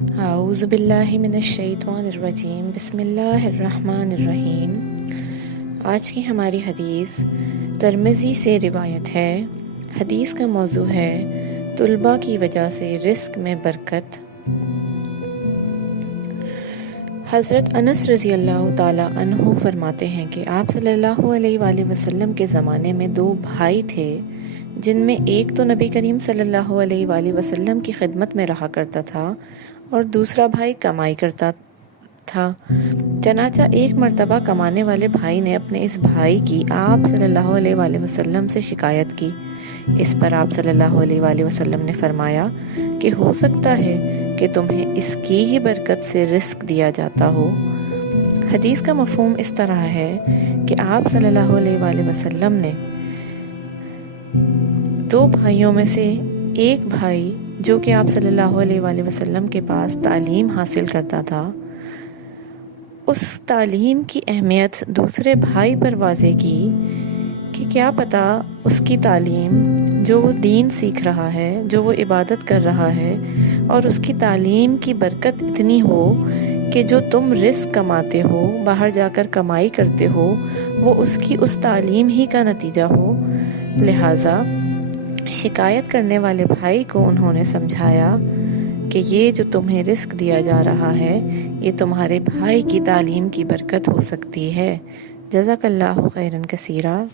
اعوذ باللہ من الشیطان الرجیم، بسم اللہ الرحمن الرحیم۔ آج کی ہماری حدیث ترمذی سے روایت ہے۔ حدیث کا موضوع ہے طلباء کی وجہ سے رزق میں برکت۔ حضرت انس رضی اللہ تعالیٰ عنہ فرماتے ہیں کہ آپ صلی اللہ علیہ وآلہ وسلم کے زمانے میں دو بھائی تھے، جن میں ایک تو نبی کریم صلی اللہ علیہ وآلہ وسلم کی خدمت میں رہا کرتا تھا اور دوسرا بھائی کمائی کرتا تھا۔ چنانچہ ایک مرتبہ کمانے والے بھائی نے اپنے اس بھائی کی آپ صلی اللہ علیہ وآلہ وسلم سے شکایت کی۔ اس پر آپ صلی اللہ علیہ وآلہ وسلم نے فرمایا کہ ہو سکتا ہے کہ تمہیں اس کی ہی برکت سے رزق دیا جاتا ہو۔ حدیث کا مفہوم اس طرح ہے کہ آپ صلی اللہ علیہ وآلہ وسلم نے دو بھائیوں میں سے ایک بھائی جو کہ آپ صلی اللہ علیہ وآلہ وسلم کے پاس تعلیم حاصل کرتا تھا، اس تعلیم کی اہمیت دوسرے بھائی پر واضح کی کہ کیا پتہ اس کی تعلیم، جو وہ دین سیکھ رہا ہے، جو وہ عبادت کر رہا ہے، اور اس کی تعلیم کی برکت اتنی ہو کہ جو تم رزق کماتے ہو، باہر جا کر کمائی کرتے ہو، وہ اس کی اس تعلیم ہی کا نتیجہ ہو۔ لہٰذا شکایت کرنے والے بھائی کو انہوں نے سمجھایا کہ یہ جو تمہیں رزق دیا جا رہا ہے، یہ تمہارے بھائی کی تعلیم کی برکت ہو سکتی ہے۔ جزاک اللہ خیراً کثیرا۔